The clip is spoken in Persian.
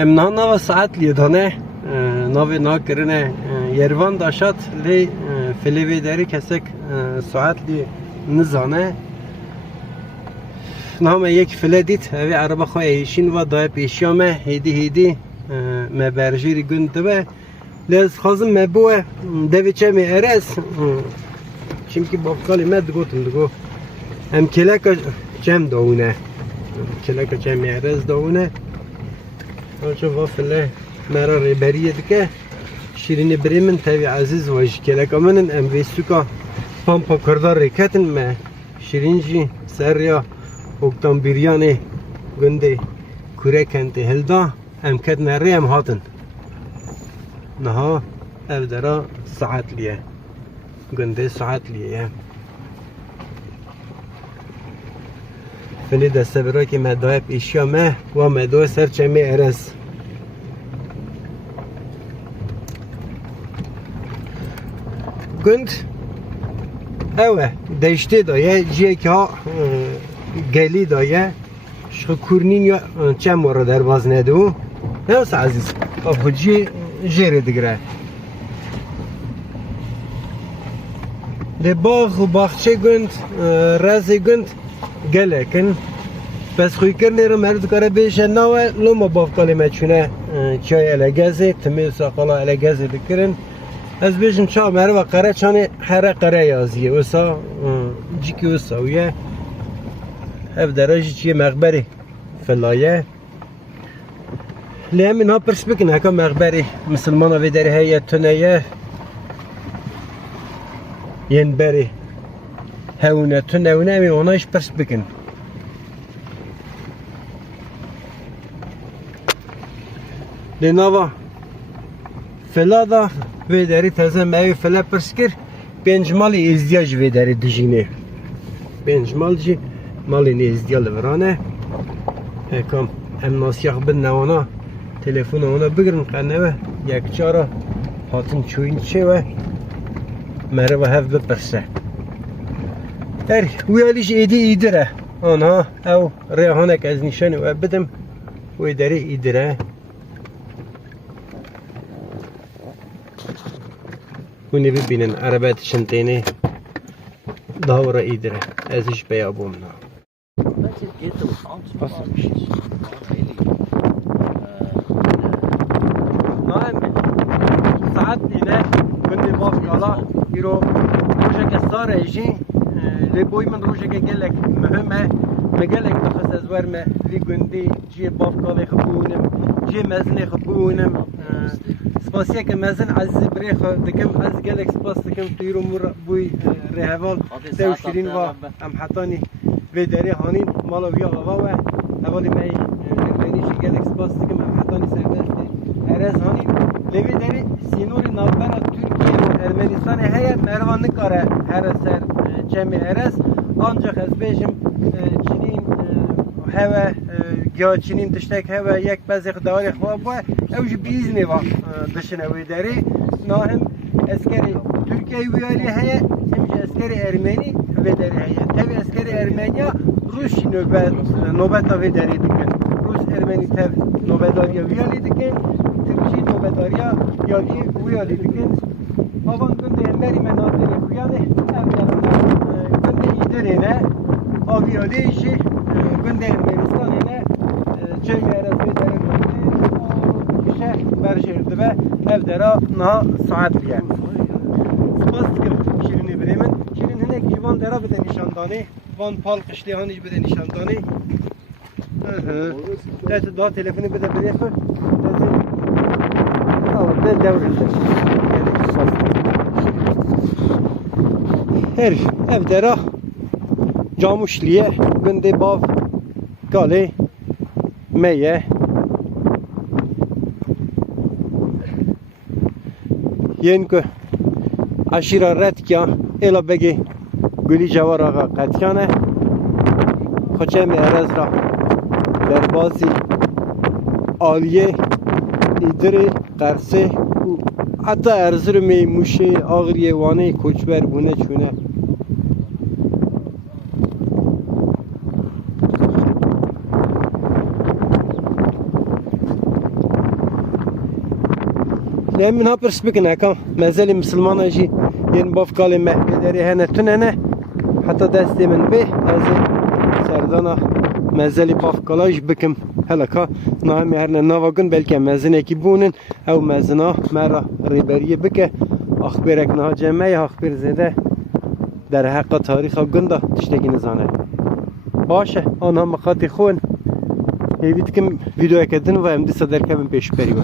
ام ناوا ساعت لیدانه ناوی نا کرنه یروان داشت لی فلیوی داری کسک ساعت لی نزانه نام یک فله دیت اوی عربه خواه ایشین و دای پیشیامه هیدی مبرجیری گند دوه لیز خازم مبوه دوی چه می ارز چیمکی بافکالی مد دگو ام کلکا چم داونه کلکا چم می ارز داونه آنچه وافله مرا ریبریه دکه شیرین بریمن تاوی عزیز واج کلکا منن ام ویستوکا پامپا کردار ریکتن ما شیرین جی سر یا اکتان بیریانه گنده کوره کنده هلدا ام کد نره ام هاتن نها او درا ساعت لیه گنده ساعت لیه فنی دسته برای که مدای پیشیا مه و مدای سر چمی ارز گند اوه دیشته دایه جیه که ها گلی دایه شخ کورنین یا چم وارا در باز ندو نوست عزیز خب جی جیره دگره ده باغ و باغچه گند رازی گند گله کن بس خوی کرنه رو مرد کاره بیشه نوه لوما باف کالی مچونه چای الگازه تمیل ساقالا الگازه بکرن از بیشم چا مره و قره چانه هر قره یازیه وسا جی که وساویه اف دراجی چیه مقبری فلایه لی همین ها پرس بکن هکا مقبری مسلمان ها ویداری هیه تنیه ین بری هونه تنونه همین اونایش پرس بکن لی ناوا فلا دا ویداری تازه موی فلا پرس کر پنج مالی ازدیاج ویداری دجینه پنج مال جی مالی ازدیال ورانه کام ام ناسیاخ بن نوانا تلفون اونا بگرن قنوه یک چارا هاتن چوین چه و مره و هف بپرسه ویالیش ایدره آنها او ریحانک از نشانه و بدم ویداری ایدره کنی ببینن عربت شنطینه داورا ایدره ازش بیابوم نه ساعت اینه گنده باف یالا ایرو روشه که ساره ایشی لی بوی من روشه که گلک مهمه مگلک بخست از ورمه لی گنده جی باف کالی خبونم جی مزنی خبونم سپاسیه که مزن عزیز بری دکم از گلک سپاس دکم تویرو مور بوی رهوال دو شیرین و ام حتانی وی داری هانین مالا ویا غواوه اولی می ارمینیشی گلک سپاس دکم ام حتانی سردست ارز هانین لیوی داری سینوری نوبرا ترکیه و ارمنستان هیه مروان نکاره هر سر جمع ارز آنجا از بیشم چنین هوا گیا چنین تشتک هوا یک بزیق داری خواب و اوج بیزنی و دشنوی داری ناهم اسکری ترکیه ویالی هیه همش اسکری ارمنی وی داری هیه تاوی اسکری ارمنیا روشی نوبت وی داری دکن روس ارمنی تاو نوبتاریا ویالی دکن ترکی نوبتاریا یالی ویالی دکن آوان کنده امبری مناطقی ویالی کنده ایدره نه آویالی ایشی کنده ارمنستانی نه چه گرد وی داری کشه برشرده و ev dera naha saat diye. Spas dikim şirini biremin. Şirin hinek jivan dera bide nişandani. Van pal kışlayan hiç bide nişandani. Dete daha telefonu bide biresin. Dete devrildi. Her ev dera camuşliye günde bav gale meye yenku aşira redkya ela begi guli jawara qatkane xocheme erazra derbazi aliye idri qarse hatta erzurumi muşe ağriye vane koçber bune çune لیمن ها پرس بکنه کام مزلی مسلمان جی ین باف کالی مهدری هنه تونه حتی دستی من به از سردانا مزلی باف کالاش بکم هلا کا نامی هرنه نواگن بلکه مزنه کی بونن او مزنا مرا ریبریه بکه اخبرک نه جمعه اخبر زده در حق تاریخ گنده تشتگی نزانه باشه آنها مخاطی خون هیوید کم ویدیو کردن و امدی صدر کم پیش بری